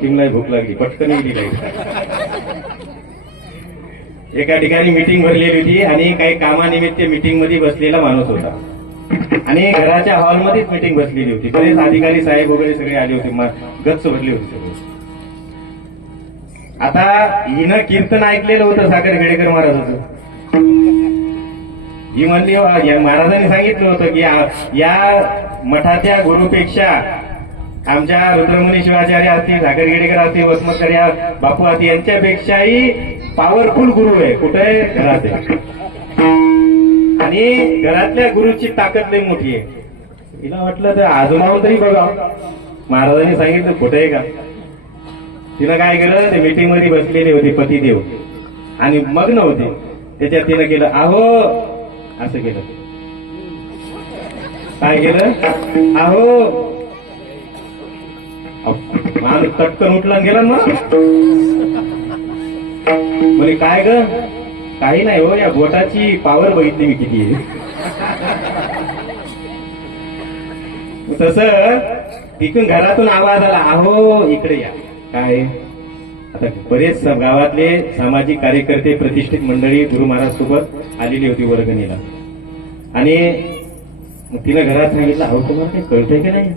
टीमला भूक लागली, पटकन गेली लाईट. एका ठिकाणी मीटिंग भरलेली होती आणि काही कामानिमित्त मीटिंग मध्ये बसलेला माणूस होता आणि घराच्या हॉलमध्येच मीटिंग बसलेली होती. बरेच अधिकारी साहेब वगैरे सगळे आले होते, गच्च भरली होती सगळे. आता हिनं कीर्तन ऐकलेलं होतं साखर खेडेकर महाराजाचं. ही म्हणली महाराजांनी सांगितलं होतं की या मठाच्या गुरुपेक्षा आमच्या रुद्रमुनी शिवाचार्य असतील, साखर खेडेकर असतील, वसमतकर बापू असतील यांच्यापेक्षाही पॉवरफुल गुरु आहे. कुठे? घरात आहे. आणि घरातल्या गुरुची ताकद लई मोठी आहे. तिला वाटलं तर आजमावून तरी बघा. महाराजांनी सांगितलं कुठे आहे का. तिनं काय केलं, ते मीटिंग मध्ये बसलेले होते पतिदेव आणि मग्न होते. त्याच्यात तिनं केलं आहो असं केलं. काय केलं? आहो. माणूस तटकन उठला गेला ना. म्हणजे काय ग? काही नाही हो, या बोटाची पॉवर बघितली मी किती आहे. तसं तिथून घरातून आवाज आला, अहो इकडे या. काय? आता बरेच गावातले सामाजिक कार्यकर्ते, प्रतिष्ठित मंडळी गुरु महाराज सोबत आलेली होती वर्गणीला. आणि तिनं घरात सांगितलं, अहो तुम्हाला काही कळतंय की नाही,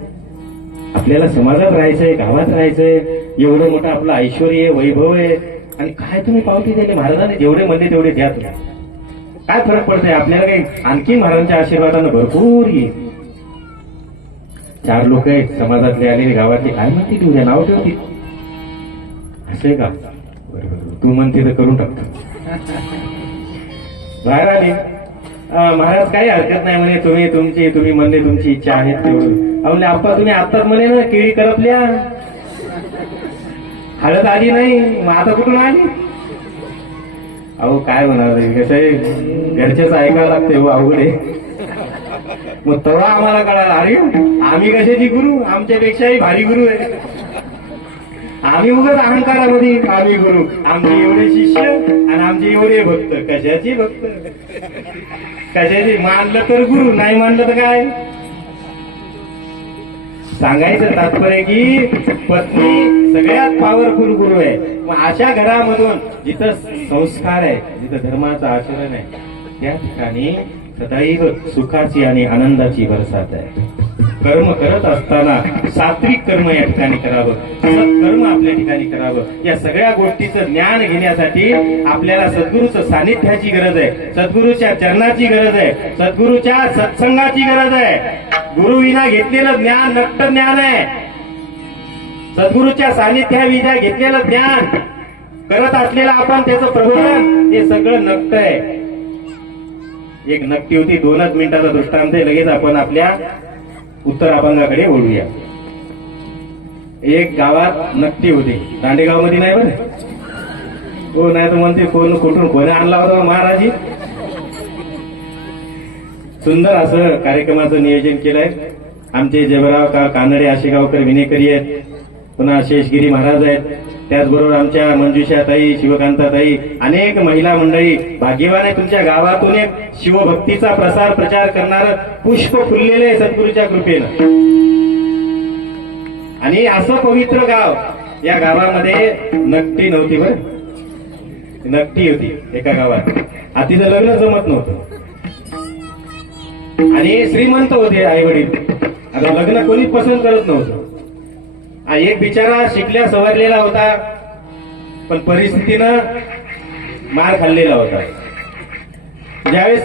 आपल्याला समाजात राहायचंय, गावात राहायचंय, एवढं मोठं आपलं ऐश्वर आहे, वैभव आहे, आणि काय तुम्ही पावती दिली, महाराजांनी जेवढे म्हणले तेवढे द्या तुम्ही. काय फरक पडतंय आपल्याला, काही आणखी महाराजांच्या आशीर्वादानं भरपूर येईल. चार लोक आहेत समाजातले आलेले, गावातले, काय म्हणते तू उद्या नाव ठेवते असं का? बरोबर, तू म्हणते तर करून टाकतो. बाहेर आले, महाराज काही हरकत नाही म्हणे, तुम्ही म्हणले तुमची इच्छा आहे तेवढं. म्हणजे आप्पा तुम्ही आत्ताच म्हणे ना केळी करपल्या, हळद आली नाही, मग आता कुठून आली? अहो काय म्हणाल, कसं आहे घरच्याच ऐकायला लागते हो, अवघड आहे. मग तेव्हा आम्हाला कळाला, अरे आम्ही कशाची गुरु, आमच्यापेक्षाही भारी गुरु आहे. आम्ही उगाच अहंकारामध्ये आम्ही गुरु, आमचे एवढे शिष्य आणि आमचे एवढे भक्त. कशाची भक्त, कशाची? मानलं तर गुरु, नाही मानलं तर काय? सांगायचं तात्पर्य की पत्नी सगळ्यात पॉवरफुल गुरु आहे. मग अशा घरामधून जिथं संस्कार आहे, जिथं धर्माचं आचरण आहे, त्या ठिकाणी सदैव सुखाची आणि आनंदाची बरसात आहे. कर्म करत असताना सात्विक कर्म या ठिकाणी करावं, सत्कर्म आपल्या ठिकाणी करावं. या सगळ्या गोष्टीचं ज्ञान घेण्यासाठी आपल्याला सद्गुरूचं सानिध्याची गरज आहे, सद्गुरूच्या चरणाची गरज आहे, सद्गुरूच्या सत्संगाची गरज आहे. गुरु विना घेतलेलं ज्ञान नक्ट ज्ञान आहे. सद्गुरूच्या सानिध्याविना घेतलेलं ज्ञान करत असलेलं आपण त्याचं प्रबोधन हे सगळं नक्ट आहे. एक नक्की होती, 2च मिनिटाचा दृष्टांत आहे, लगेच आपण आपल्या उत्तर अभंगाकडे वळूया. एक गावात नक्की होती, दांडेगाव मध्ये नाही बरं हो, नाही तर म्हणते कोण कुठून कोणी आणला होता महाराजी. सुंदर असं कार्यक्रमाचं नियोजन केलंय. आमचे जयराव कानडे आशेगावकर विनेकरी आहेत, पुन्हा शेषगिरी महाराज आहेत, त्याचबरोबर आमच्या मंजुषाताई, शिवकांताताई, अनेक महिला मंडळी. भाग्यवान आहे तुमच्या गावातून एक शिवभक्तीचा प्रचार करणारं पुष्प फुललेलं आहे सद्गुरूच्या कृपेनं. आणि असं पवित्र गाव, या गावामध्ये नकटी नव्हती बरं, नकटी होती एका गावात. तिचं लग्न जमत नव्हतं आणि श्रीमंत होते आई वडील. आता लग्न कोणी पसंत करत नव्हतं. एक बिचारा शिकल्या सवरलेला होता, पण परिस्थितीनं मार खाल्लेला होता. ज्यावेळेस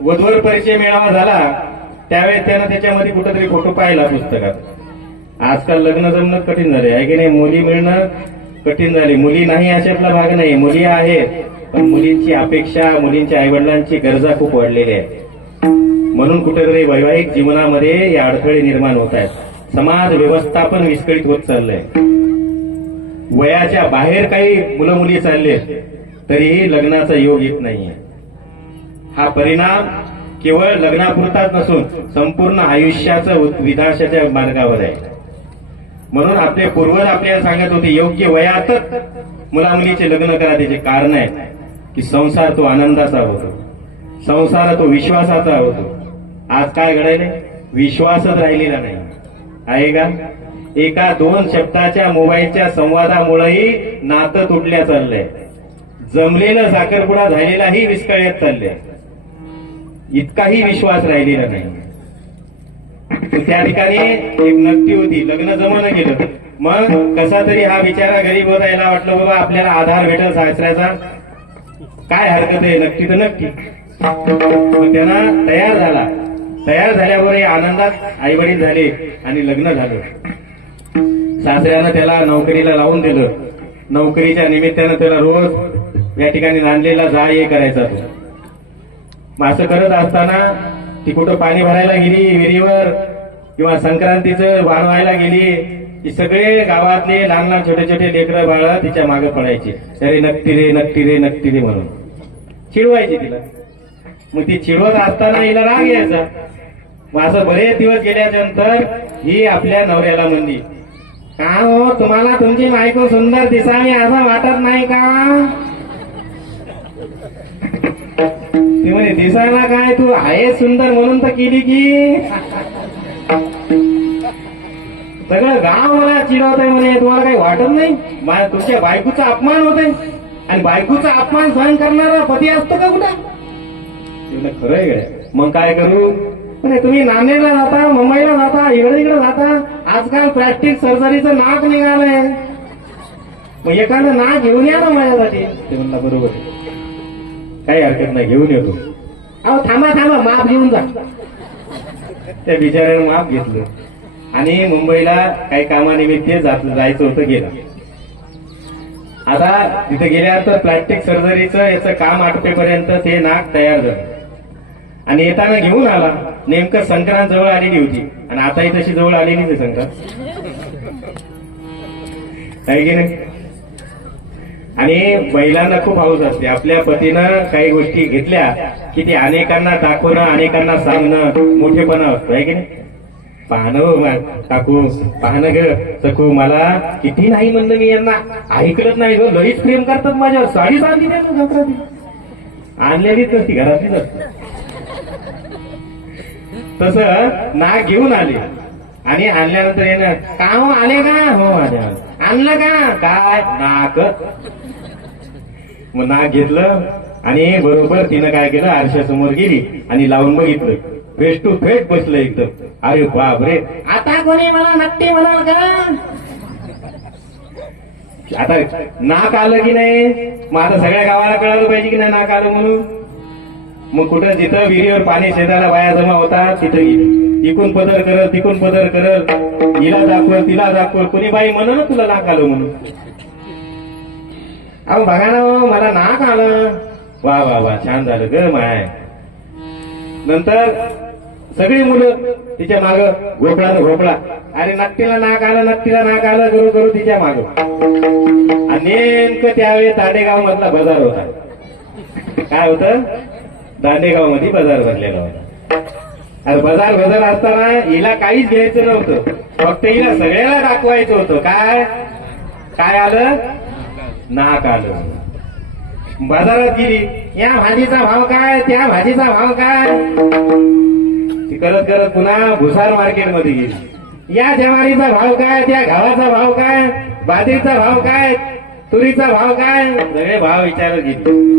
वधूवर परिचय मेळावा झाला त्यावेळेस त्यानं त्याच्यामध्ये कुठेतरी फोटो पाहिला पुस्तकात. आजकाल लग्न जमणं कठीण झाले आहे की नाही, मुली मिळणं कठीण झाली. मुली नाही अशातला भाग नाही, मुली आहेत, पण मुलींची अपेक्षा, मुलींच्या आईवडिलांची गरजा खूप वाढलेल्या आहेत. म्हणून कुठेतरी वैवाहिक जीवनामध्ये या अडथळे निर्माण होत आहेत. समाज व्यवस्थापन विस्कळीत होत चाललंय. वयाच्या बाहेर काही मुलं मुली चालले तरीही लग्नाचा योग येत नाहीये. हा परिणाम केवळ लग्नापुरताच नसून संपूर्ण आयुष्याचं विनाशाच्या मार्गावर आहे. म्हणून आपले पूर्वज आपल्याला सांगत होते योग्य वयातच मुलामुलीचे लग्न करा. त्याचे कारण आहे की संसार तो आनंदाचा होतो, संसार तो विश्वासाचा होतो. आज काय घडायले, विश्वासच राहिलेला नाही आहे का? एका 2 शब्दाच्या मोबाईलच्या संवादामुळेही नातं तुटल्या चाललंय. जमलेलं साखरपुडा झालेलाही विस्कळीत चाललंय. इतकाही विश्वास राहिलेला नाही. त्या ठिकाणी एक नक्की होती, लग्न जमणं गेलं. मग कसा तरी हा बिचारा गरीब होता, याला वाटलं बाबा आपल्याला आधार भेटेल सासऱ्याचा, काय हरकत आहे, नक्की तर नक्की. मग त्यांना तयार झाला. तयार झाल्यावर आनंदात आई वडील झाले आणि लग्न झालं. सासऱ्यानं त्याला नोकरीला लावून दिलं. नोकरीच्या निमित्तानं त्याला रोज या ठिकाणी नांदलेला जा ये करायचा तो. मग असं करत असताना ती कुठं पाणी भरायला गेली विहिरीवर किंवा संक्रांतीचं वाणवायला गेली की सगळे गावातले लहान लहान छोटे छोटे लेकरं बाळ तिच्या मागे पडायचे. अरे नक्की रे नक्की रे नक्की रे म्हणून चिडवायची तिला. मग ती चिडवत असताना हिला राग यायचा. मग असं बरेच दिवस गेल्यानंतर ही आपल्या नवऱ्याला म्हणली, का हो तुम्हाला तुमची बायको सुंदर दिसावी असं वाटत नाही का? ती म्हणे दिसायला काय, तू आहे सुंदर म्हणून तर केली की. सगळं गाव मला चिडवत आहे म्हणे, तुम्हाला काही वाटत नाही? तुमच्या बायकोचा अपमान होतोय आणि बायकोचा अपमान सहन करणारा पती असतो का कुठं? खरं आहे. मग काय करू? म्हणजे तुम्ही नांदेडला जाता, मुंबईला जाता, इकडे तिकडे जाता, आजकाल प्लॅस्टिक सर्जरीचं नाक निघालंय, मग एखादं नाक घेऊन या ना माझ्यासाठी. ते म्हणला बरोबर आहे, काही हरकत नाही, घेऊन येतो. अहो थांबा थांबा, माप घेऊन जा. त्या बिचाऱ्यानं माप घेतलं आणि मुंबईला काही कामानिमित्त जायचं होतं, गेला. आता तिथे गेल्यानंतर प्लॅस्टिक सर्जरीचं याचं काम आटपेपर्यंत ते नाक तयार झालं आणि येताना घेऊन आला. नेमकं संक्रांत जवळ आलेली होती आणि आताही तशी जवळ आलेलीच आहे संक्रांत, आहे की नाही? आणि महिलांना खूप हौस असते. आपल्या पतीनं काही गोष्टी घेतल्या की ती अनेकांना दाखवणं, अनेकांना सांगणं मोठेपणा असतो, आहे की नाही? पाहणं काकू, पाहणं ग सखू, मला किती नाही म्हणलं मी यांना, ऐकलत नाही ग, लईच प्रेम करतात माझ्यावर. साडीच आणली नाही, आणलेलीच नसती, घरातलीच असते. तसं नाक घेऊन आले आणि आणल्यानंतर येणं, का हो आले का? हो आले. आणलं का? काय? नाक. मग नाक घेतलं आणि बरोबर तिनं काय केलं, आरशासमोर गेली आणि लावून बघितलं. फेस टू फेस बसलं एकदम. अरे बापरे, आता कोणी मला नक्की म्हणाल का? आता नाक आलं की नाही, मग आता सगळ्या गावाला कळालं पाहिजे की नाही नाक आलं म्हणून. मग कुठं जिथं विहिरीवर पाणी शेताला बाया जमा होतात तिथं इकून पदर करत, तिकून पदर करत, हिला दाखवल तिला दाखवल, कोणी बाई म्हणून तुला नाक आलं म्हणून. अहो बघा ना, मला नाक आलं. वा वा वा, छान झालं ग माय. नंतर सगळी मुलं तिच्या माग घोपळा घोपळा, अरे नक्कीला नाक आलं, नक्कीला नाक आलं करू करू तिच्या माग. आणि नेमकं त्यावेळी दांडेगाव मधला बाजार होता. काय होतं? दांडेगाव मध्ये बाजार भरलेला होता. अरे बाजार असताना हिला काहीच घ्यायचं नव्हतं, फक्त हिला सगळ्याला दाखवायचं होतं. काय काय आलं? नाक आलं. बाजारात गेली, या भाजीचा भाव काय, त्या भाजीचा भाव काय, ती करत करत पुन्हा भुसार मार्केट मध्ये गेली. या ज्वारीचा भाव काय, त्या गव्हाचा भाव काय, बाजरीचा भाव काय, तुरीचा भाव काय, सगळे भाव विचारत गेली.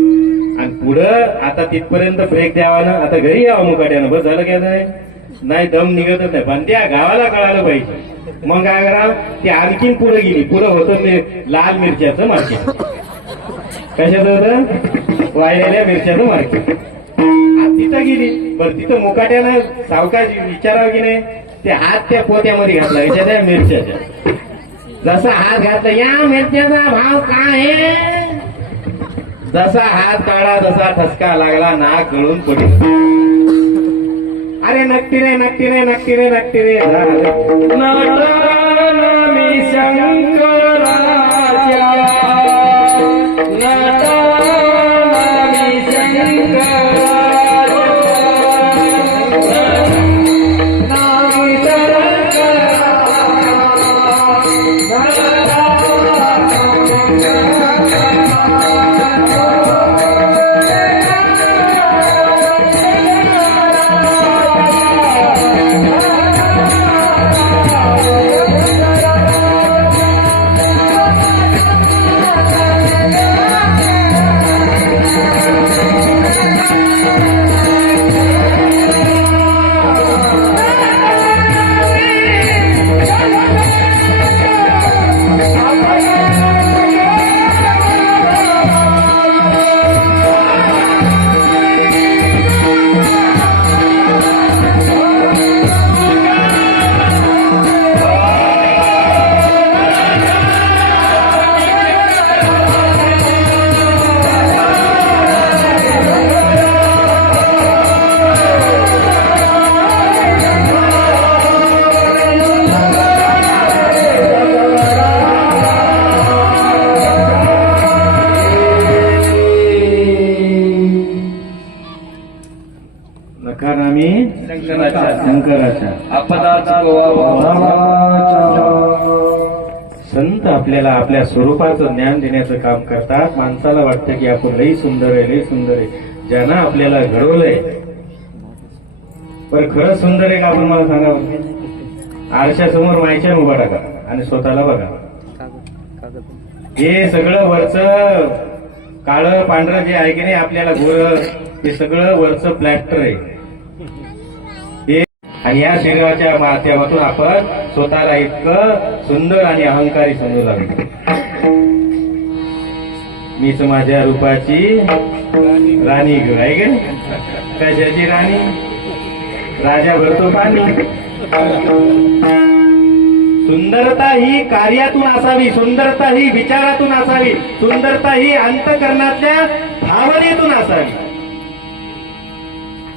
आणि पुढं आता तिथपर्यंत ब्रेक द्यावा ना, आता घरी यावं मुकाट्यानं, बस झालं काय? नाही दम निघतच नाही, पण त्या गावाला कळालं पाहिजे. मग काय करा, ती आणखीन पुढे गेली. पुढं होतं लाल मिरच्याचं मार्केट. कशाचं होतं? वाळलेल्या मिरच्याचं मार्केट. तिथं गेली. बरं तिथं मुकाट्यानं सावकाश विचारावं की नाही, ते हात त्या पोत्यामध्ये घातला त्या मिरच्याच्या. जसा हात घातला, या मिरच्याचा भाव काय आहे, जसा हात काढा तसा ठसका लागला, नाक गळून पडली. अरे नक्की रे नक्की रे नक्की रे नक्की रे, मी शंकराच्या आणि शंकराच्या संत आपल्याला आपल्या स्वरूपाचं ज्ञान देण्याचं काम करतात. माणसाला वाटतं की आपण लई सुंदर आहे, लई सुंदर आहे. ज्यांना आपल्याला घडवलंय पण खरंच सुंदर आहे का आपण मला सांगा. आरशासमोर मायच्या उभा टाका आणि स्वतःला बघा. हे सगळं वरचं काळं पांढरं जे आहे की नाही आपल्याला गोर, हे सगळं वरचं प्लॅस्टर आहे. हे आणि या शरीराच्या माध्यमातून आपण स्वतःला इतकं सुंदर आणि अहंकारी समजू लागलो. मीच माझ्या रूपाची राणी घेऊ आहे गे. कशाची राणी? राजा भरतो पाणी. सुंदरता ही कार्यातून असावी, सुंदरता ही विचारातून असावी, सुंदरता ही अंतःकरणातल्या भावनेतून असावी.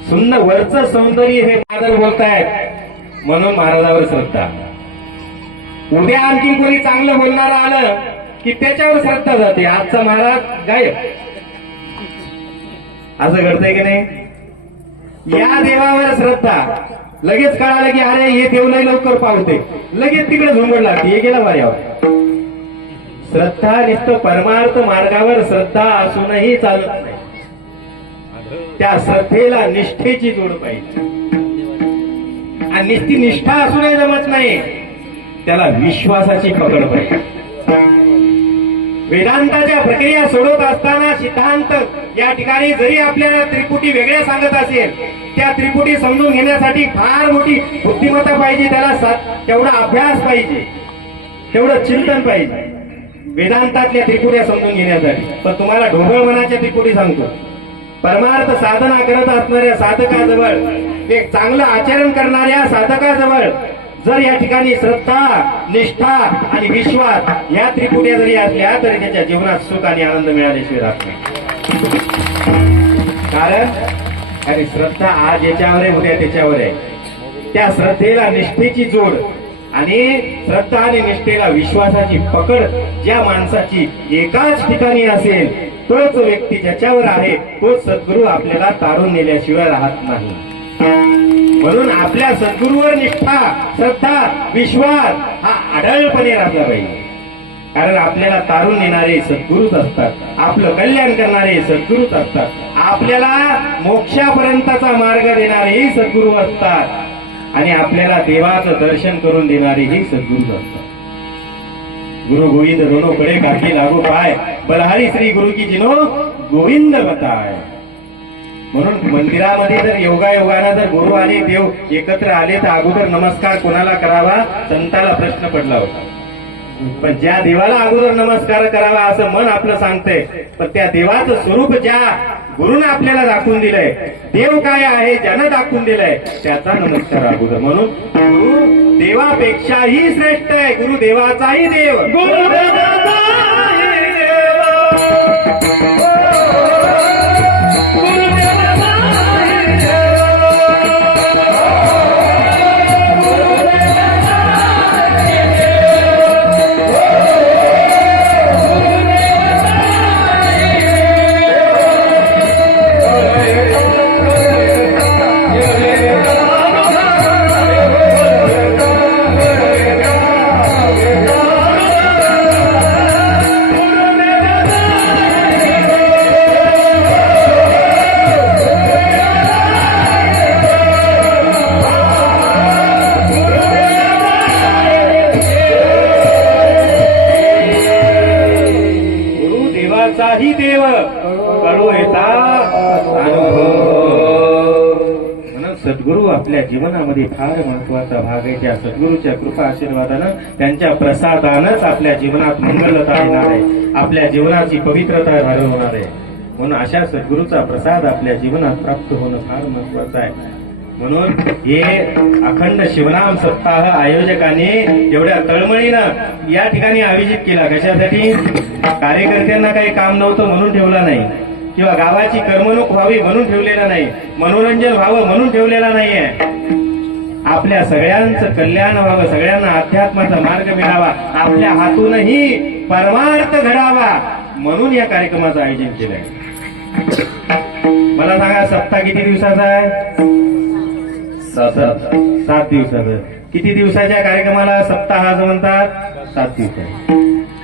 सुंदर वरचं सौंदर्य हे आदर बोलतायत म्हणून महाराजावर श्रद्धा. उद्या आणखी कोणी चांगलं बोलणारं आलं की त्याच्यावर श्रद्धा जाते. आजचा महाराज गायब. असं घडतंय की नाही? या देवावर श्रद्धा. लगेच कळालं की अरे हे देव लय लवकर पावते, लगेच तिकडे झुंबड लागते. हे गेला वाऱ्यावर. श्रद्धा नुसतं परमार्थ मार्गावर श्रद्धा असूनही चालत नाही. त्या श्रद्धेला निष्ठेची जोड पाहिजे. आणि नुसती निष्ठा असूनही जमत नाही, त्याला विश्वासाची पकड पाहिजे. वेदांताच्या प्रक्रिया सोडवत असताना सिद्धांत या ठिकाणी जरी आपल्याला त्रिपुटी वेगळ्या सांगत असेल, त्या त्रिपुटी समजून घेण्यासाठी फार मोठी बुद्धिमत्ता पाहिजे. त्याला तेवढा अभ्यास पाहिजे, तेवढं चिंतन पाहिजे वेदांतातल्या त्रिपुट्या समजून घेण्यासाठी. पण तुम्हाला ढोबळ मनाच्या त्रिपुटी सांगतो. परमार्थ साधना करत असणाऱ्या साधकाजवळ, एक चांगलं आचरण करणाऱ्या साधकाजवळ जर या ठिकाणी श्रद्धा, निष्ठा आणि विश्वास या त्रिपुट्या जरी असल्या तरी त्याच्या जीवनात सुख आणि आनंद मिळाल्याशिवाय राहत नाही. कारण श्रद्धा आज याच्यावर आहे, उद्या त्याच्यावर आहे. त्या श्रद्धेला निष्ठेची जोड आणि श्रद्धा आणि निष्ठेला विश्वासाची पकड ज्या माणसाची एकाच ठिकाणी असेल, तोच व्यक्ती ज्याच्यावर आहे तोच सद्गुरू आपल्याला तारून नेल्याशिवाय राहत नाही. म्हणून आपल्या सद्गुरूवर निष्ठा, श्रद्धा, विश्वास हा आढळपणे राखला पाहिजे. कारण आपल्याला तारून नेणारे सद्गुरूच असतात, आपलं कल्याण करणारे सद्गुरूच असतात, आपल्याला मोक्षापर्यंतचा मार्ग देणारेही सद्गुरू असतात आणि आपल्याला देवाचं दर्शन करून देणारेही सद्गुरूच असतात. गुरु गोविंद दोनों कडे काकी लागू पाय, बलहारी श्री गुरु की जिनो गोविंद बताय. म्हणून मंदिरामध्ये जर योगायोगानं जर गुरु आणि देव एकत्र आले तर अगोदर नमस्कार कोणाला करावा संताला प्रश्न पडला होता. पण ज्या देवाला अगोदर नमस्कार करावा असं मन आपलं सांगतंय, पण त्या देवाचं स्वरूप ज्या गुरुनं आपल्याला दाखवून दिलंय, देव काय आहे ज्यानं दाखवून दिलंय त्याचा नमस्कार अगोदर. म्हणून गुरु देवापेक्षाही श्रेष्ठ आहे. गुरु देवाचाही देव. देवाचाही देव कळू येता म्हणून सद्गुरू आपल्या जीवनामध्ये फार महत्वाचा भाग आहे. त्या सद्गुरूच्या कृपा आशीर्वादानं, त्यांच्या प्रसादानंच आपल्या जीवनात मंगलता येणार आहे, आपल्या जीवनाची पवित्रता होणार आहे. म्हणून अशा सद्गुरूचा प्रसाद आपल्या जीवनात प्राप्त होणं फार महत्वाचं आहे. म्हणून हे अखंड शिवनाम सप्ताह आयोजकांनी एवढ्या तळमळीनं या ठिकाणी आयोजित केला. कशासाठी? कार्यकर्त्यांना काही काम नव्हतं म्हणून ठेवला नाही, किंवा गावाची करमणूक व्हावी म्हणून ठेवलेला नाही, मनोरंजन व्हावं म्हणून ठेवलेला नाहीये. आपल्या सगळ्यांचं कल्याण व्हावं, सगळ्यांना अध्यात्माचा मार्ग मिळावा, आपल्या हातूनही परमार्थ घडावा म्हणून या कार्यक्रमाचं आयोजन केलंय. मला सांगा, सप्ताह किती दिवसाचा आहे? 7 दिवसाचं. किती दिवसाच्या कार्यक्रमाला सप्ताह असं म्हणतात? 7 दिवसाचा.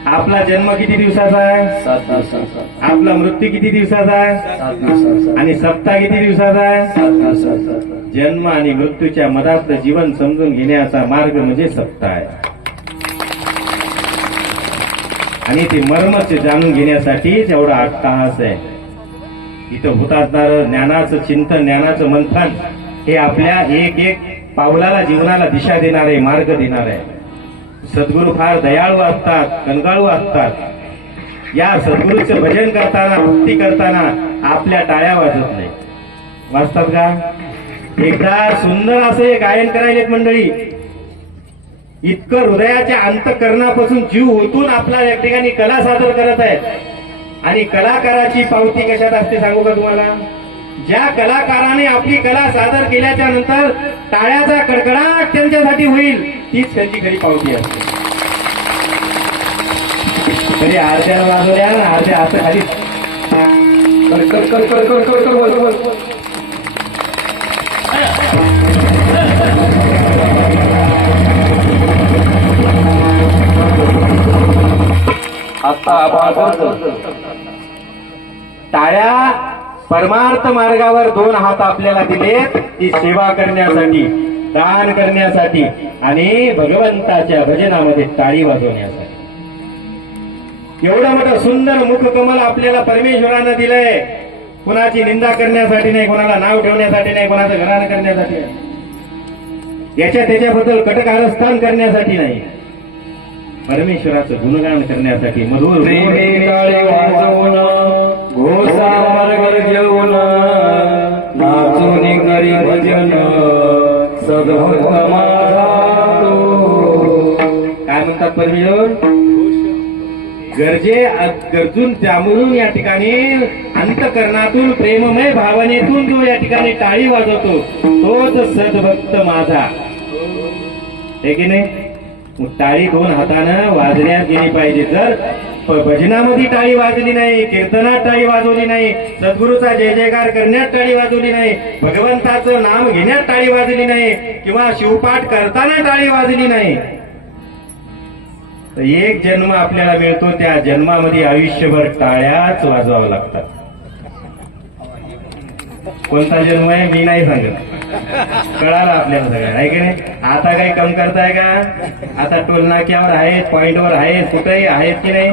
आपला जन्म किती दिवसाचा आहे? 7 दिवसाचा. आपला मृत्यू किती दिवसाचा आहे? 7 दिवसाचा. आणि सप्ताह किती दिवसाचा आहे? 7 दिवसाचा. जन्म आणि मृत्यूच्या मधातलं जीवन समजून घेण्याचा मार्ग म्हणजे सप्ताह आहे. आणि ते मर्मच जाणून घेण्यासाठीच एवढा अट्टहास आहे. इथं हुतात्मार ज्ञानाचं चिंतन, ज्ञानाचं मंथन हे आपल्या एक एक पावलाला जीवनाला दिशा देणार आहे, मार्ग देणार आहे. सद्गुरू फार दयाळू असतात, कणगाळू असतात. या सद्गुरूचं भजन करताना, भक्ती करताना आपल्या टाळ्या वाजत नाही. वाजतात का? एकदा सुंदर असं हे गायन करायलेत मंडळी. इतकं हृदयाच्या अंतःकरणापासून जीव ओतून आपला या ठिकाणी कला सादर करत आहेत. आणि कलाकाराची पावती कशात असते सांगू का तुम्हाला? ज्या कलाकाराने आपली कला सादर केल्याच्या नंतर टाळ्याचा कडकडाट त्यांच्यासाठी होईल, तीच त्यांची खरी पावती असते. तरी अर्ध्याला वाजवल्या ना, अर्ध्या असं खाली कर कर कर कर कर कर कर बोल बोल. आता आपण टाळ्या परमार्थ मार्गावर 2 हात आपल्याला दिलेत, ती सेवा करण्यासाठी, दान करण्यासाठी आणि भगवंताच्या भजनामध्ये टाळी वाजवण्यासाठी. एवढं मोठं सुंदर मुखकमल आपल्याला परमेश्वरानं दिलंय. कुणाची निंदा करण्यासाठी नाही, कोणाला नाव ठेवण्यासाठी नाही, कोणाचं घराणं करण्यासाठी नाही, याच्या त्याच्याबद्दल कटकारस्थान करण्यासाठी नाही, परमेश्वराचं गुणगान करण्यासाठी. मधुर टाळे वाजवून घोषा मार्ग घेऊन नाचून करी भजन सद्भक्त माझा तो. काय म्हणतात परमेश्वर? गरजून त्यामधून या ठिकाणी अंतःकरणातून प्रेममय भावनेतून जो या ठिकाणी टाळी वाजवतो तोच सद्भक्त माझा. हे की नाही? मग टाळी 2 हातानं वाजण्यात गेली पाहिजे. जर भजनामध्ये टाळी वाजली नाही, कीर्तनात टाळी वाजवली नाही, सद्गुरूचा जय जयकार करण्यात टाळी वाजवली नाही, भगवंताचं नाम घेण्यात टाळी वाजली नाही, किंवा शिवपाठ करताना टाळी वाजली नाही, तर एक जन्म आपल्याला मिळतो. त्या जन्मामध्ये आयुष्यभर टाळ्याच वाजवावं लागतात. कोणता जन्म आहे मी नाही सांगत, कळालं आपल्याला सगळं, आहे की नाही? आता काही कम करताय का? आता टोल नाक्यावर आहेत, पॉइंटवर आहेत, कुठेही आहेत की नाही?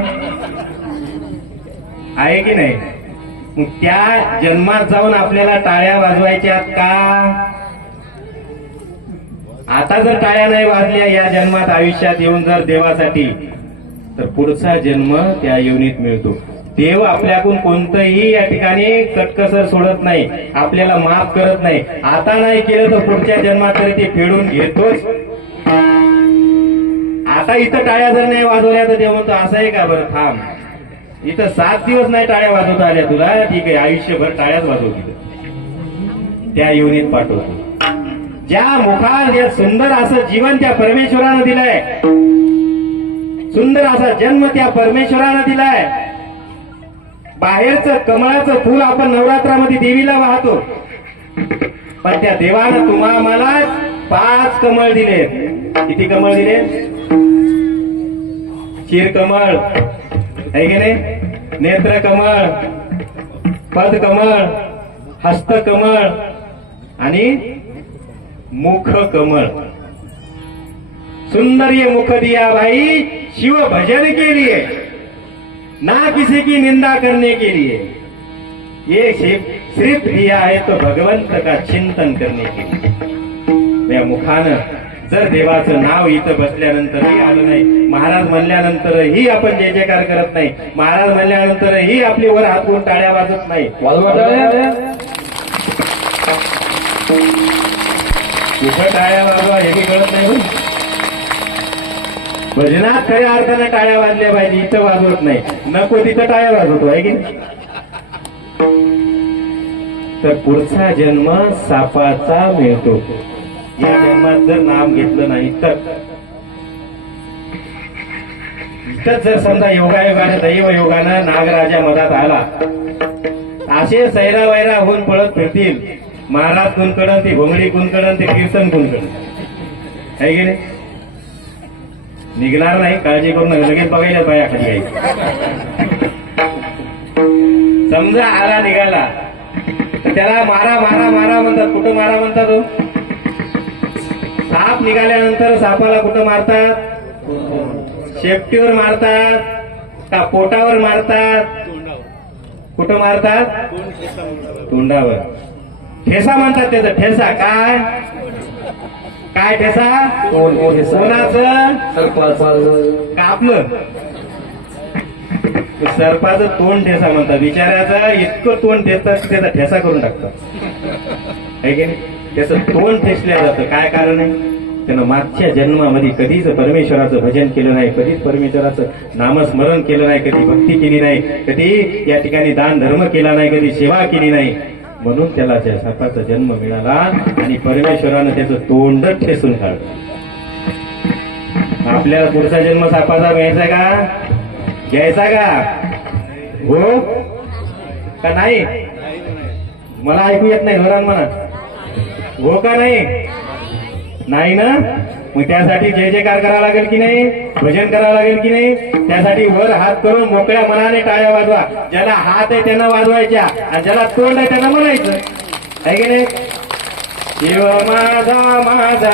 आहे की नाही? मग त्या जन्मात जाऊन आपल्याला टाळ्या वाजवायच्या का? आता जर टाळ्या नाही वाजल्या या जन्मात, आयुष्यात येऊन जर देवासाठी, तर पुढचा जन्म त्या योनीत मिळतो. देव आपल्याकडून कोणतंही या ठिकाणी कटकसर सोडत नाही, आपल्याला माफ करत नाही. आता नाही केलं तर पुढच्या जन्मात तरी ते फेडून घेतोच. आता इथं टाळ्या जर नाही वाजवल्या तर देव म्हणतो असं आहे का? बरं थांब, इथं 7 दिवस नाही टाळ्या वाजवता आल्या तुला, ठीक आहे, आयुष्यभर टाळ्याच वाजवतील, त्या योनीत पाठवतो. ज्या मुखात जे सुंदर असं जीवन त्या परमेश्वरानं दिलंय, सुंदर असा जन्म त्या परमेश्वरानं दिलाय. बाहेरचं कमळाचं फूल आपण नवरात्रामध्ये देवीला वाहतो, पण त्या देवानं तुम्हा मला 5 कमळ दिले. किती कमळ दिले? क्षीरकमळ, आहे की नाही? नेत्रकमळ, पदकमळ, हस्तकमळ आणि मुख कमळ. सुंदर ये मुख दिया भाई शिव भजन के लिए, ना किसी की निंदा करने के लिए. ये सिर्फ दिया है तो भगवंत का चिंतन करने के लिए. या मुखानं जर देवाचं नाव इथं बसल्यानंतरही आलं नाही, महाराज म्हणल्यानंतरही आपण जय जयकार करत नाही, महाराज म्हणल्यानंतरही आपली वर हात करून टाळ्या वाजत नाही, कुठं टाळ्या वाजवा हे कळत नाही. भजनात खऱ्या अर्थानं टाळ्या वाजल्या पाहिजे, इथं वाजवत नाही, नको तिथं टाळ्या वाजवतो, आहे की नाही? तर पुढचा जन्म सापाचा मिळतो. या जन्मात जर नाम घेतलं नाही तर, इथंच जर समजा योगायोगानं, दैव योगानं नागराजा मधात आला, असे सैरा वैरा होऊन पळत फिरतील महाराज कुणकडन ती भोंगडी कुणकडन ते कीर्तन कुणकडन आहे की नाही. निघणार नाही, काळजी करून लगेच बघायला पाया खाली आहे. समजा आला निघाला तर त्याला मारा मारा मारा म्हणतात. कुठं मारा म्हणतात हो? साप निघाल्यानंतर सापाला कुठं मारतात? शेपटीवर मारतात का पोटावर मारतात? कुठं मारतात? तोंडावर. ठेसा म्हणतात त्याचा. ठेसा काय काय ठेसा? कोणाचं? का आपलं? सर्पाचं तोंड ठेसा म्हणतात. बिचाऱ्याचं इतकं तोंड ठेसतात की त्याचा ठेसा करून टाकतात आहे की नाही. त्याचं तोंड ठेसल्या जातं. काय कारण आहे? त्यानं मागच्या जन्मामध्ये कधीच परमेश्वराचं भजन केलं नाही, कधीच परमेश्वराचं नामस्मरण केलं नाही, कधी भक्ती केली नाही, कधी या ठिकाणी दान धर्म केला नाही, कधी सेवा केली नाही. म्हणून त्याला त्या सर्पाचा जन्म मिळाला आणि परमेश्वरानं त्याचं तोंड ठेसून काढलं. आपल्याला पुढचा जन्म सापाचा घ्यायचा का? घ्यायचा का? हो का नाही? मला ऐकू येत नाही. जोरान म्हणा. हो का नाही? नाही ना. मग त्यासाठी जय जयकार करावा लागेल की नाही? भजन करावं लागेल की नाही? त्यासाठी वर हात करून मोकळ्या मनाने टाळ्या वाजवा. ज्याला हात आहे त्यांना वाजवायच्या आणि ज्याला तोंड आहे त्यांना म्हणायचं आहे की नाही. शिव माझा माझा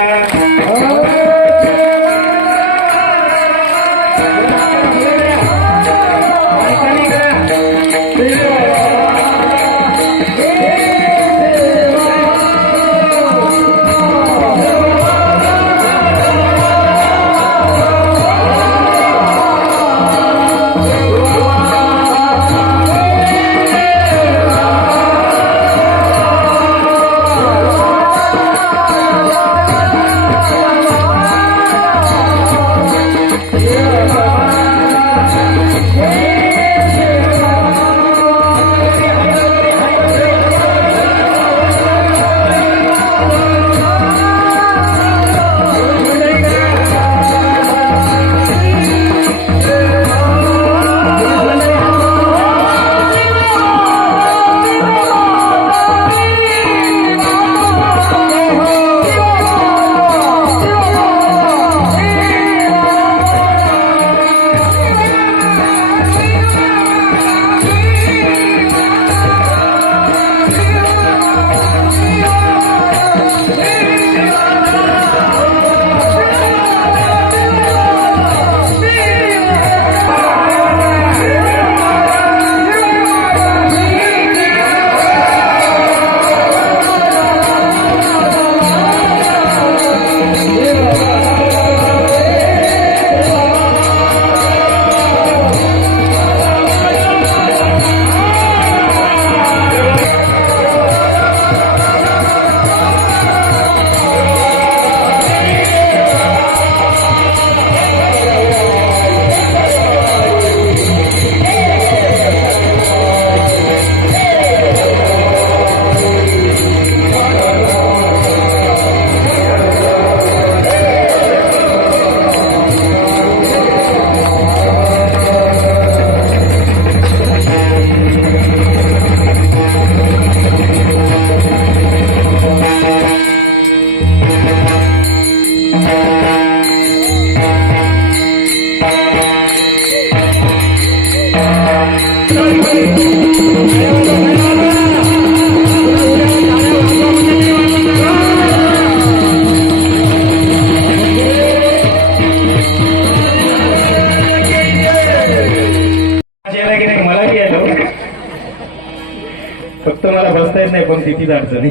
फक्त मला बसता येत नाही, पण तिथीच अडचण आहे.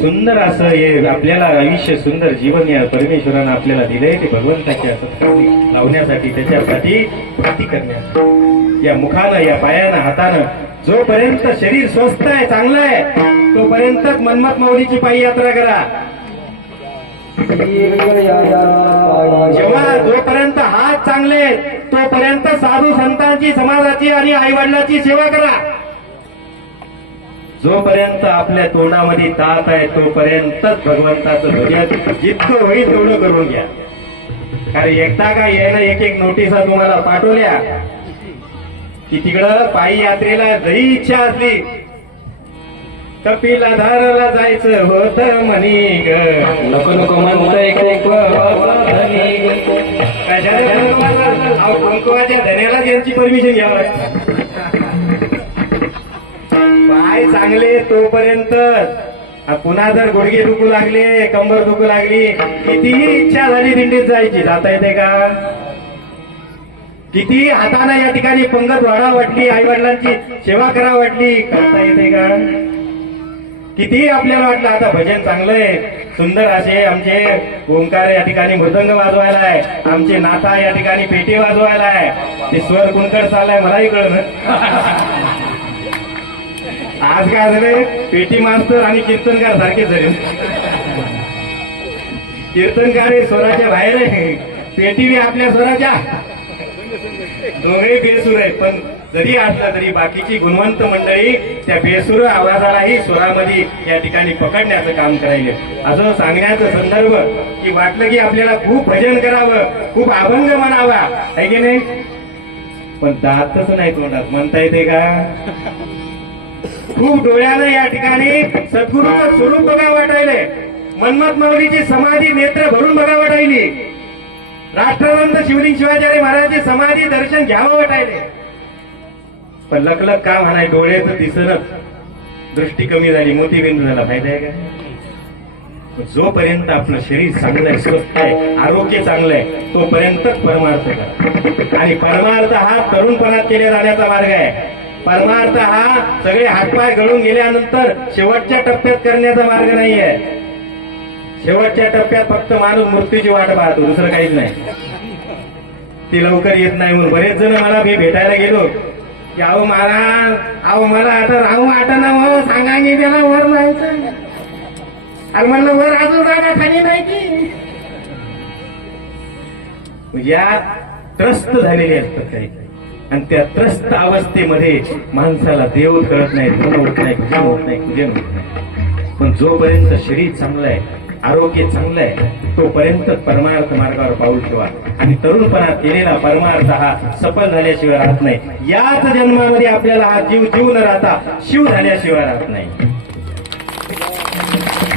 सुंदर असं हे आपल्याला आयुष्य, सुंदर जीवन या परमेश्वरानं आपल्याला दिलंय ते भगवंताच्या सत्काराने लावण्यासाठी, त्याच्यासाठी भक्ती करण्यासाठी. या मुखानं, या पायानं, हातानं जोपर्यंत शरीर स्वस्थ आहे, चांगलं आहे, तोपर्यंतच मन्मथ माऊलीची पायी यात्रा करा. जेव्हा जोपर्यंत हात चांगले तोपर्यंत साधू संतांची, समाजाची आणि आई वडिलांची सेवा करा. जोपर्यंत आपल्या तोंडामध्ये तात आहे तोपर्यंतच भगवंताचं भजन जितकं होईल तेवढं करून घ्या. कारण एकदा का यायला एक एक नोटिसा तुम्हाला पाठवल्या की तिकडं पायी यात्रेला जरी इच्छा असली कपिला धारला जायचं होतं म्हणी ग. नको नको म्हणतंय कशाला नको म्हणतात? अहो, कुंकवाच्या धन्याला त्यांची परमिशन घ्यावं लागतं. पाय चांगले तोपर्यंत पुन्हा जर गुडघे दुखू लागले कंबर दुखू लागली कितीही इच्छा झाली दिंडीत जायची जाता येते का? किती हाताने या ठिकाणी पंगत वाढा वाटली आई वडिलांची सेवा करा वाटली करता येते का? किती आपल्याला वाटलं आता भजन चांगलंय सुंदर असे आमचे ओंकार या ठिकाणी मृदंग वाजवायला आहे आमचे नाथा या ठिकाणी पेटी वाजवायला आहे ते स्वर कुणकड चाललाय मलाही कळलं. आज काय झालंय पेटी मास्तर आणि कीर्तनकार सारखेच झाले. कीर्तनकार हे स्वराच्या बाहेर आहे पेटी बी आपल्या स्वराच्या दोघे बेसूर आहेत पण जरी असलं तरी बाकीची गुणवंत मंडळी त्या बेसूर आवाजालाही स्वरामध्ये या ठिकाणी पकडण्याचं काम करायले. असं सांगण्याचा संदर्भ की वाटलं की आपल्याला खूप भजन करावं खूप अभंग म्हणावा आहे की नाही पण दातच नाही तोंडात म्हणता येते का? खूप डोळ्यानं या ठिकाणी सद्गुरूचं स्वरूप बघा वाटायले मन्मथ माऊलीची समाधी नेत्र भरून बघा वाटायली राष्ट्रवंत शिवलिंग शिवाचार्य महाराजांची समाधी दर्शन घ्यावं वाटायले पण लकलक का म्हणाय डोळ्याचं दिसणच दृष्टी कमी झाली मोतीबिंदू झाला फायदा आहे का? जोपर्यंत आपलं शरीर चांगलं आहे स्वस्थ आहे आरोग्य चांगलं आहे तोपर्यंतच परमार्थ करा आणि परमार्थ हा तरुणपणात केल्या जाण्याचा मार्ग आहे. परमार्थ हा सगळे हातपाय गळून गेल्यानंतर शेवटच्या टप्प्यात करण्याचा मार्ग नाही आहे. शेवटच्या टप्प्यात फक्त माणूस मृत्यूची वाट पाहतो दुसरं काहीच नाही. ती लवकर येत नाही म्हणून बरेच जण मला मी भेटायला गेलो की अहो मला आता राहू वाटना हो सांगा की त्याला वर जायचं आणि म्हणलं वर अजून जागा खाली नाही की या त्रस्त झालेले असतात काही आणि त्या त्रस्त अवस्थेमध्ये माणसाला देव कळत नाही धन होत नाही भजन होत नाही पूजन होत नाही. पण जोपर्यंत शरीर चांगलं आहे आरोग्य चांगलं आहे तोपर्यंत परमार्थ मार्गावर पाऊल ठेवा आणि तरुणपणात केलेला परमार्थ हा सफल झाल्याशिवाय राहत नाही. याच जन्मामध्ये आपल्याला हा जीव न राहता शिव झाल्याशिवाय राहत नाही.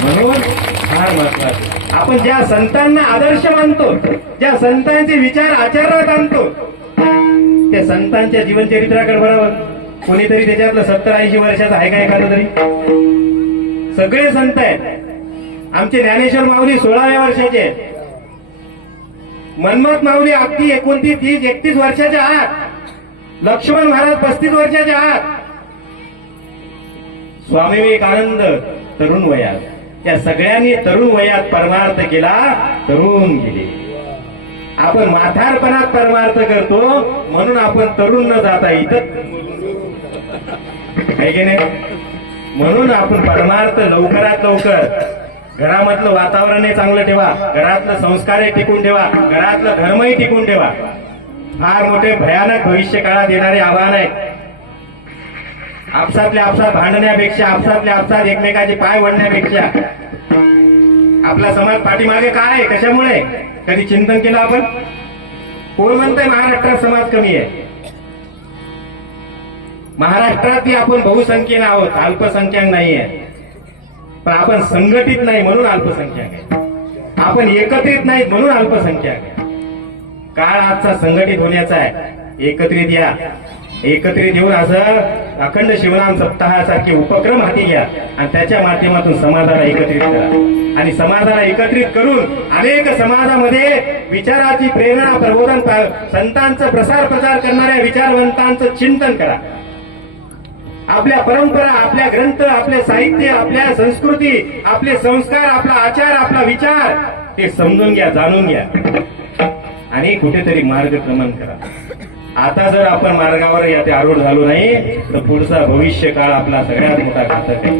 म्हणून फार महत्वाचं आपण ज्या संतांना आदर्श मानतो ज्या संतांचे विचार आचरणात आणतो त्या संतांच्या जीवनचरित्राकडे बरोबर कोणीतरी त्याच्यातलं 70-80 वर्षाचा आहे का एखादं तरी? सगळे संत आहेत. आमचे ज्ञानेश्वर माऊली 16व्या वर्षाचे आहेत. मन्मथ माऊली अगदी 29, 30, 31 वर्षाच्या आत. लक्ष्मण महाराज 35 वर्षाच्या आत. स्वामी विवेकानंद तरुण वयात या सगळ्यांनी तरुण वयात परमार्थ केला तरुण गेले. आपण म्हातारपणात परमार्थ करतो म्हणून आपण तरुण न जाता इथं आहे की नाही. म्हणून आपण परमार्थ लवकरात लवकर घरामधलं वातावरणही चांगलं ठेवा घरातलं संस्कारही टिकून ठेवा घरातलं धर्मही टिकून ठेवा. फार मोठे भयानक भविष्य काळात येणारे आव्हान आहे. आपसातल्या आपसात भांडण्यापेक्षा आपसातल्या आपसात एकमेकाचे पाय वळण्यापेक्षा आपला समाज पाठीमागे काय कशामुळे कधी चिंतन केलं आपण? कोण म्हणतंय महाराष्ट्रात समाज कमी आहे? महाराष्ट्रातही आपण बहुसंख्येने आहोत अल्पसंख्याक नाहीये. पण आपण संघटित नाही म्हणून अल्पसंख्याक आहे. आपण एकत्रित नाहीत म्हणून अल्पसंख्याक आहे. काळ आजचा संघटित होण्याचा आहे. एकत्रित या एकत्रित येऊन असं अखंड शिवनाम सप्ताहासारखे उपक्रम हाती घ्या आणि त्याच्या माध्यमातून समाजाला एकत्रित करा आणि समाजाला एकत्रित करून अनेक समाजामध्ये विचाराची प्रेरणा प्रबोधन संतांचं प्रसार प्रचार करणाऱ्या विचारवंतांचं चिंतन करा. आपल्या परंपरा आपल्या ग्रंथ आपले साहित्य आपल्या संस्कृती आपले संस्कार आपला आचार आपला विचार ते समजून घ्या जाणून घ्या आणि कुठेतरी मार्गक्रमण करा. आता जर आपण मार्गावर यात आरूढ झालो नाही तर पुढचा भविष्य काळ आपला सगळ्यात मोठा घातक आहे.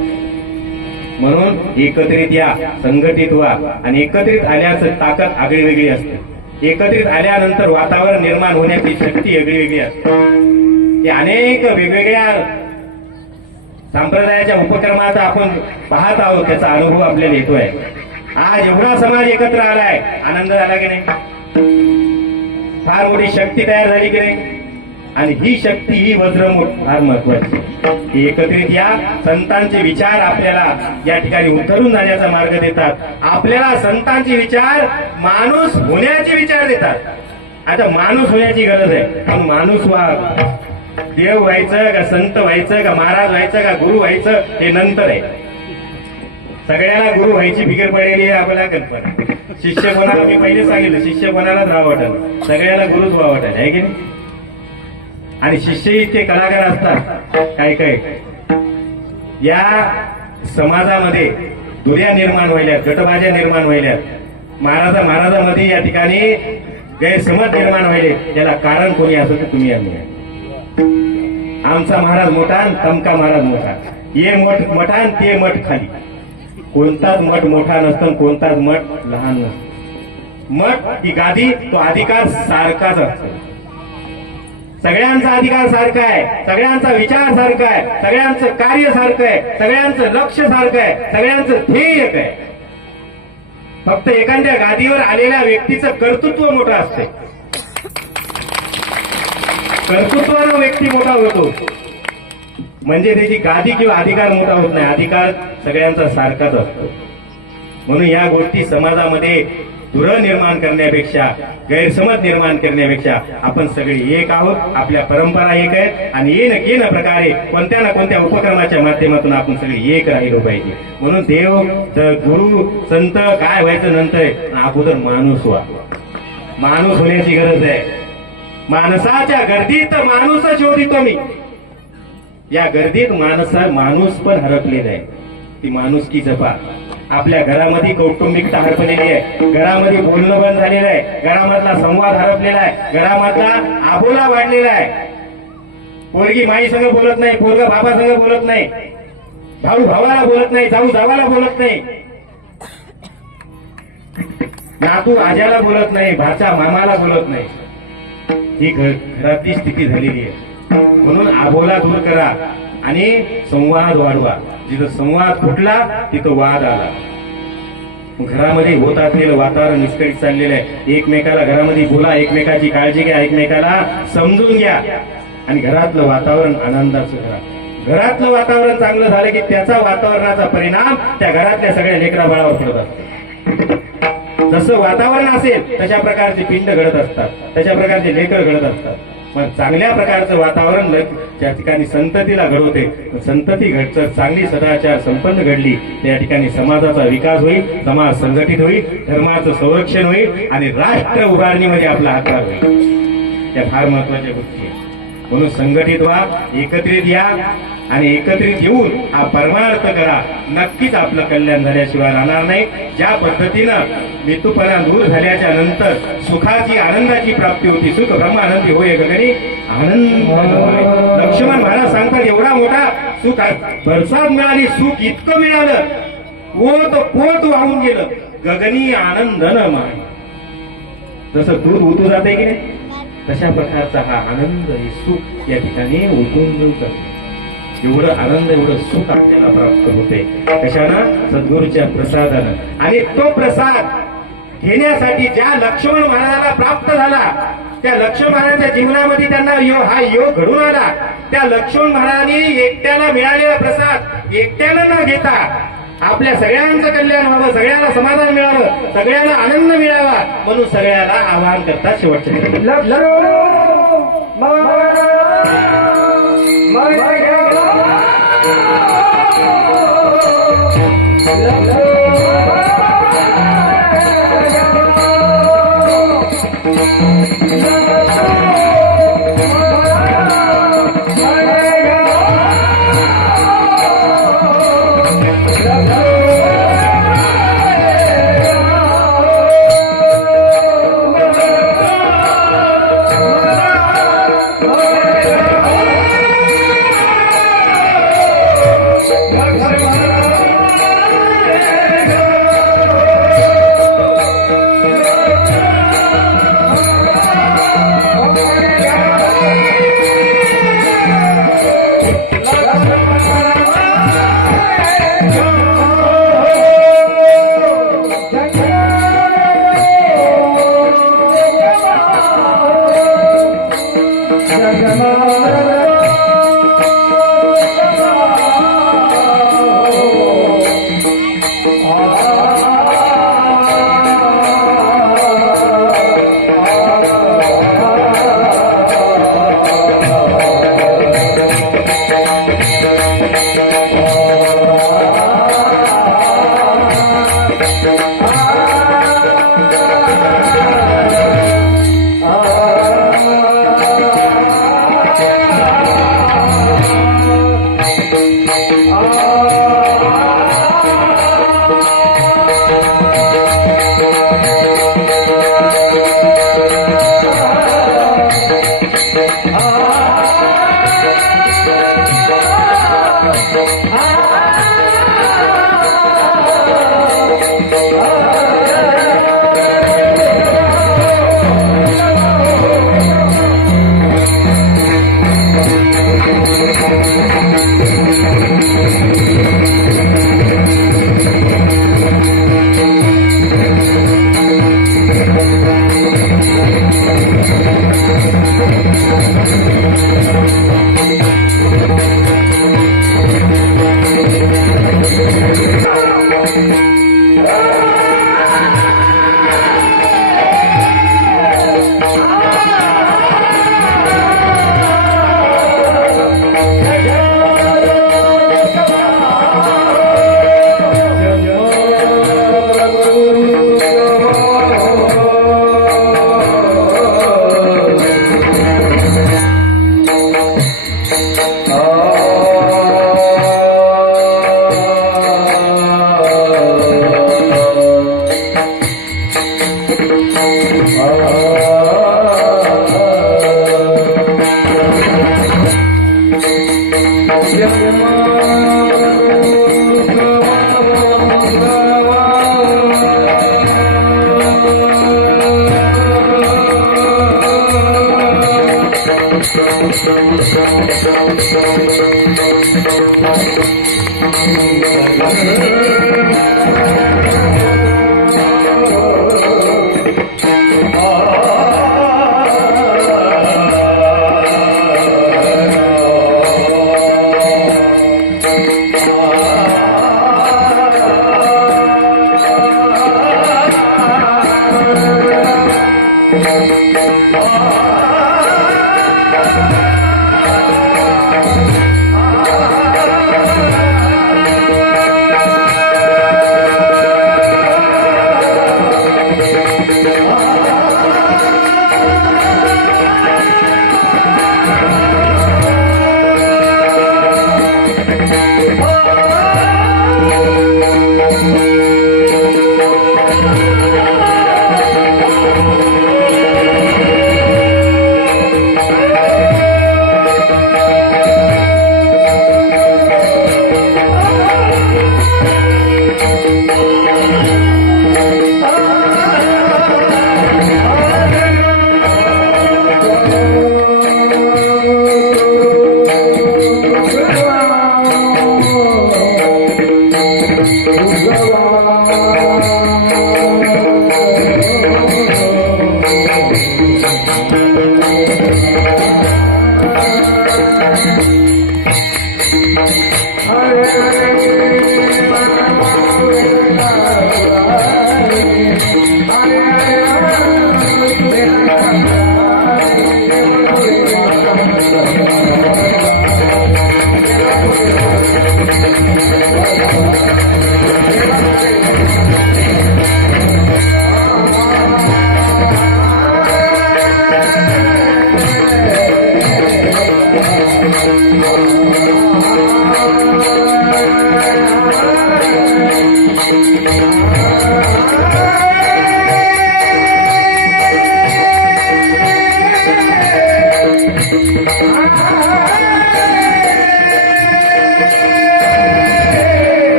म्हणून एकत्रित या संघटित व्हा आणि एकत्रित आल्याचं ताकद आगळी वेगळी असते. एकत्रित आल्यानंतर वातावरण निर्माण होण्याची शक्ती वेगळी वेगळी असते. हे अनेक वेगवेगळ्या संप्रदायाच्या उपक्रमाचा आपण पाहत आहोत त्याचा अनुभव आपल्याला येतोय. आज एवढा समाज एकत्र आलाय आनंद झाला की नाही? फार मोठी शक्ती तयार झाली की नाही? आणि ही शक्ती, ही वज्रमूठ फार महत्वाची. ही एकत्रित या संतांचे विचार आपल्याला या ठिकाणी उतरून जाण्याचा मार्ग देतात. आपल्याला संतांचे विचार माणूस होण्याचे विचार देतात. आता माणूस होण्याची गरज आहे, पण माणूस देव व्हायचं का, संत व्हायचं का, महाराज व्हायचं का, गुरु व्हायचं हे नंतर आहे. सगळ्याला गुरु व्हायची फिकीर पडलेली आहे आपल्याला कल्पना. शिष्य कोणाला, मी पहिले सांगितलं, शिष्य कोणालाच राहावं वाटलं, सगळ्याला गुरुच व्हावं वाटलं आहे की नाही. आणि शिष्य इतके कलाकार असतात काय काय. या समाजामध्ये दुर्या निर्माण व्हायल्यात, गटबाज्या निर्माण व्हायल्यात, महाराजामध्ये या ठिकाणी गैरसमज निर्माण व्हायले. याला कारण कोणी असं तर तुम्ही आम्ही. आमचा महाराज मोठा, तमका महाराज मोठा, ये मठ मठान ते मठ खाली. कोणताच मठ मोठा नसतो, कोणताच मठ लहान नसतो. मठ ही गादी, तो अधिकार सारखाच असतो. सगळ्यांचा अधिकार सारखा आहे, सगळ्यांचा विचार सारखा आहे, सगळ्यांचं कार्य सारखं आहे, सगळ्यांचं लक्ष सारखं आहे, सगळ्यांचं ध्येय एक आहे. फक्त एखाद्या गादीवर आलेल्या व्यक्तीचं कर्तृत्व मोठं असते. कर्तृत्वानं व्यक्ती मोठा होतो, म्हणजे त्याची गादी किंवा अधिकार मोठा होत नाही. अधिकार सगळ्यांचा सारखाच असतो. म्हणून या गोष्टी समाजामध्ये धुरळ निर्माण करण्यापेक्षा, गैरसमज निर्माण करण्यापेक्षा आपण सगळे एक आहोत. आपल्या परंपरा एक आहेत आणि येन प्रकारे कोणत्या ना कोणत्या उपक्रमाच्या माध्यमातून आपण सगळे एक राहिलो पाहिजे. म्हणून देव, गुरु, संत काय व्हायचं नंतर, अगोदर माणूस व्हा. माणूस होण्याची गरज आहे. माणसाच्या गर्दीत माणूस शोधितो मी. या गर्दीत माणूस पण हरपलेला आहे. ती माणुसकी जपा. आपल्या घरामध्ये कौटुंबिकता हरपलेली आहे, घरामध्ये बोलणं बंद झालेलं आहे, घरामधला संवाद हरपलेला आहे, घरामधला आबोला वाढलेला आहे. पोरगी माई संग बोलत नाही, पोरगा बाबा संग बोलत नाही, भाऊ भावाला बोलत नाही, जाऊ जावाला बोलत नाही, नातू आज्याला बोलत नाही, भाचा मामाला बोलत नाही. ही घरातली स्थिती झालेली आहे. म्हणून आबोला दूर करा आणि संवाद वाढवा. जिथं संवाद फुटला तिथं वाद आला. घरामध्ये होत असलेलं वातावरण निष्कळीत चाललेलं आहे. एकमेकाला घरामध्ये बोला, एकमेकाची काळजी घ्या, एकमेकाला समजून घ्या आणि घरातलं वातावरण आनंदाचं करा. घरातलं वातावरण चांगलं झालं की त्याचा वातावरणाचा परिणाम त्या घरातल्या सगळ्या लेकरा बाळावर पडत असतो. जसं वातावरण असेल तशा प्रकारचे पिंड घडत असतात, तशा प्रकारचे लेकर घडत असतात. पण चांगल्या प्रकारचं वातावरण ज्या ठिकाणी संततीला घडवते, संतती घडचं चांगली सदाचार संपन्न घडली, त्या ठिकाणी समाजाचा विकास होईल, समाज संघटित होईल, धर्माचं संरक्षण होईल आणि राष्ट्र उभारणीमध्ये आपला हातभार होईल. त्या फार महत्वाच्या गोष्टी आहेत. म्हणून संघटित व्हा, एकत्रित या आणि एकत्रित येऊन हा परमार्थ करा. नक्कीच आपलं कल्याण झाल्याशिवाय राहणार नाही. ज्या पद्धतीनं मृत्यूपणा दूर झाल्याच्या नंतर सुखाची, आनंदाची प्राप्ती होती. सुख ब्रह्मानंदी होय गगनी आनंद. लक्ष्मण महाराज सांगतात, एवढा मोठा सुख बरसात मिळाली, सुख इतकं मिळालं, पोत वाहून गेलं, गगनी आनंद न मान. जसं दूध उतू जाते की नाही, तशा प्रकारचा हा आनंद, हे सुख या ठिकाणी उतून जाते. एवढं आनंद, एवढं सुख आपल्याला प्राप्त होते कशानं? सद्गुरूच्या प्रसादानं. आणि तो प्रसाद घेण्यासाठी ज्या लक्ष्मण महाराजाला प्राप्त झाला, त्या लक्ष्मण महाराजांच्या जीवनामध्ये त्यांना हा योग घडून आला. त्या लक्ष्मण महाराजांनी एकट्याला मिळालेला प्रसाद एकट्यानं न घेता आपल्या सगळ्यांचं कल्याण व्हावं, सगळ्यांना समाधान मिळावं, सगळ्यांना आनंद मिळावा म्हणून सगळ्याला आवाहन करतात. शेवटचे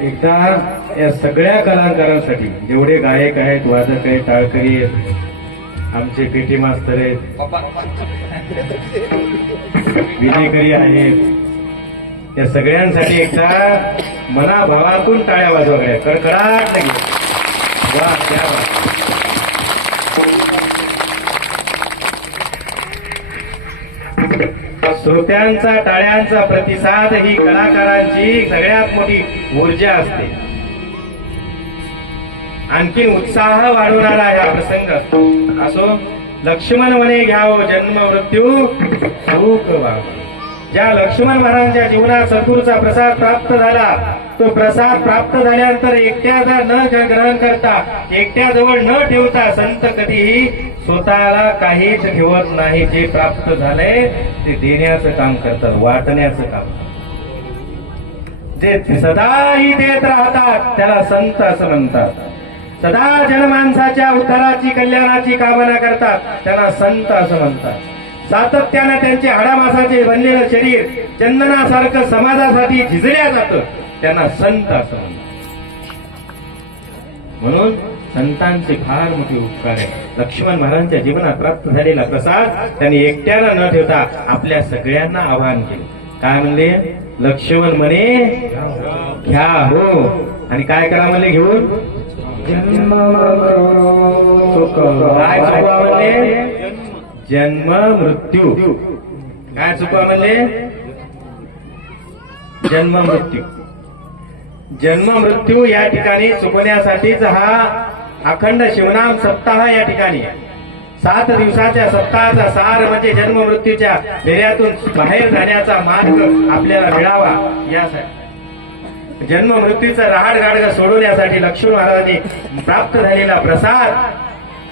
एकदा या सगळ्या कलाकारांसाठी जेवढे गायक आहेत, वादक आहेत, टाळकरी आहेत, आमचे पेटी मास्तर आहेत, विनेकरी आहेत, या सगळ्यांसाठी एकदा मनाभावातून टाळ्या वाजवायच्या कडकडाट लगेच. वा, क्या बात. श्रोत्यांचा टाळ्यांचा प्रतिसाद ही कलाकारांची सगळ्यात मोठी ऊर्जा असते. आणखीन उत्साह वाढवणारा हा प्रसंग असतो. असो, लक्ष्मण म्हणे घ्यावो जन्म मृत्यू सुख व्हावं. ज्या लक्ष्मण महाराजांच्या जीवनात सद्गुरूचा प्रसाद प्राप्त झाला, तो प्रसाद प्राप्त झाल्यानंतर एकट्याचा न ग्रहण करता, एकट्याजवळ न ठेवता संत कधीही स्वतःला काहीच ठेवत नाही. जे प्राप्त झालंय ते देण्याचं काम करतात, वाटण्याचं काम. जे सदाही देत राहतात त्याला संत असं म्हणतात. सदा जनमानसाच्या उद्धाराची, कल्याणाची कामना करतात त्यांना संत असं म्हणतात. सातत्यानं त्यांचे हाडामासाचे बनलेलं शरीर चंदनासारखं समाजासाठी झिजल्या जातं, त्यांना संत असं म्हणतात. म्हणून संतांचे फार मोठे उपकार आहे. लक्ष्मण महाराजांच्या जीवनात प्राप्त झालेला प्रसाद त्यांनी एकट्याला न ठेवता आपल्या सगळ्यांना आवाहन केले. काय म्हणले? लक्ष्मण म्हणे घ्या हो, आणि काय करा म्हणले? घेऊन जन्म चुकवा काय चुकवा म्हणले? जन्म मृत्यू. काय चुकवा म्हणले? जन्म मृत्यू. जन्म मृत्यू या ठिकाणी चुकवण्यासाठीच हा अखंड शिवनाम सप्ताह या ठिकाणी 7 दिवसाच्या सप्ताहाचा सार म्हणजे जन्म मृत्यूच्या फेऱ्यातून बाहेर जाण्याचा मार्ग आपल्याला मिळावा यासाठी. जन्म मृत्यूचं रहाड गाडगं सोडवण्यासाठी लक्ष्मण महाराजांनी प्राप्त झालेला प्रसाद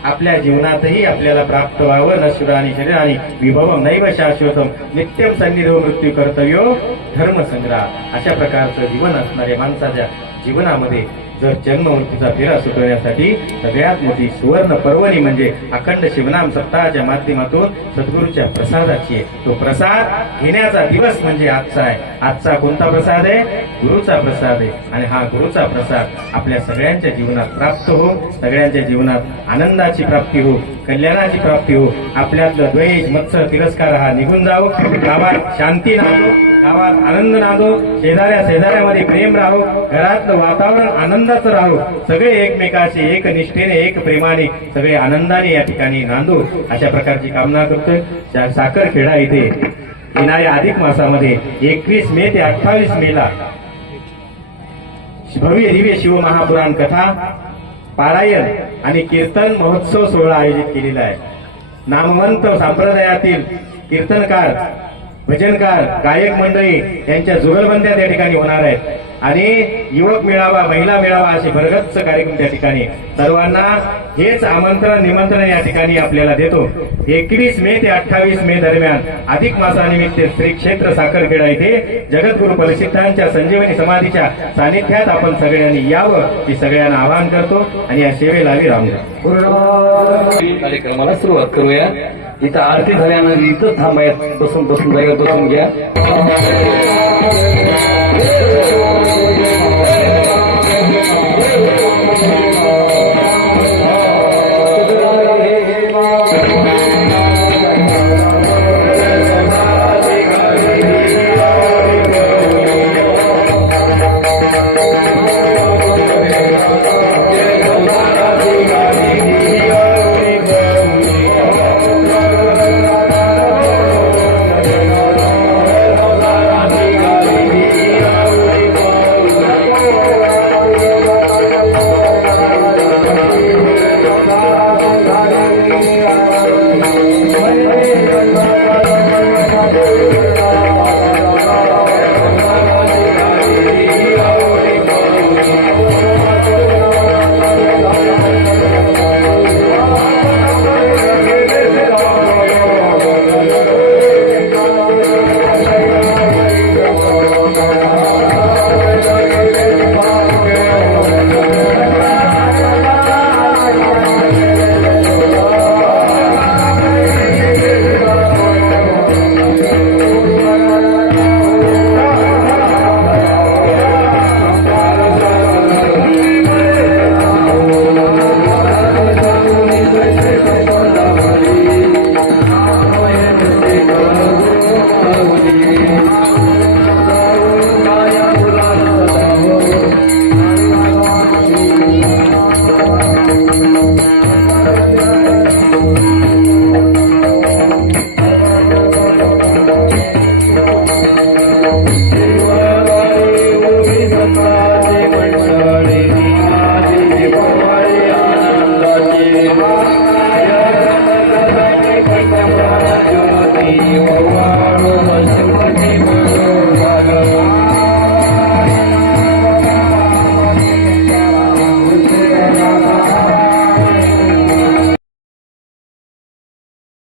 आपल्या जीवनातही आपल्याला प्राप्त व्हावं. नश्वर आणि शरीर आणि विभवम नैव शाश्वतम नित्यम सन्निधो मृत्यू कर्तव्यो धर्म संग्रह. अशा प्रकारचं जीवन असणाऱ्या माणसाच्या जीवनामध्ये जर जन्म मृत्यूचा फेरा सुटवण्यासाठी सगळ्यात मोठी सुवर्ण पर्वणी म्हणजे अखंड शिवनाम सप्ताहाच्या माध्यमातून सद्गुरूच्या प्रसादाची आहे. तो प्रसाद घेण्याचा दिवस म्हणजे आजचा आहे. आजचा कोणता प्रसाद आहे? गुरुचा प्रसाद आहे. आणि हा गुरुचा प्रसाद आपल्या सगळ्यांच्या जीवनात प्राप्त हो, सगळ्यांच्या जीवनात आनंदाची प्राप्ती हो, कल्याणाची प्राप्ती हो. आपल्यातलं द्वेष मत्सर तिरस्कार हा निघून जावो. गावात शांती नांदो, गावात आनंद नांदो, शेजाऱ्यामध्ये प्रेम राहो, घरातलं वातावरण आनंदाचं राहो. सगळे एकमेकाशी एक निष्ठेने एक प्रेमाने सगळे आनंदाने या ठिकाणी नांदो अशा प्रकारची कामना करतोय. साखरखेडा इथे येणाऱ्या अधिक मासामध्ये 21 मे ते 28 मेला भव्य दिव्य शिवमहापुराण कथा पारायण आणि कीर्तन महोत्सव सोहळा आयोजित केलेला आहे. नामवंत संप्रदायातील कीर्तनकार, भजनकार, गायक मंडळी यांच्या जुगलबंद्या त्या ठिकाणी होणार आहेत. आणि युवक मेळावा, महिला मेळावा असे भरगच्च कार्यक्रम त्या ठिकाणी. सर्वांना हेच आमंत्रण निमंत्रण या ठिकाणी आपल्याला देतो. 21 मे ते 28 मे दरम्यान अधिक मासानिमित्त श्री क्षेत्र साखरखेडा येथे जगद्गुरु परिसिद्धांच्या संजीवनी समाधीच्या सानिध्यात आपण सगळ्यांनी यावं ही सगळ्यांना आवाहन करतो आणि या सेवेला आम्ही रामू. कार्यक्रमाला सुरुवात करूया. इथं आरती झाल्यानंतर इथं थांबायत, बसून जागेवर बसून घ्या.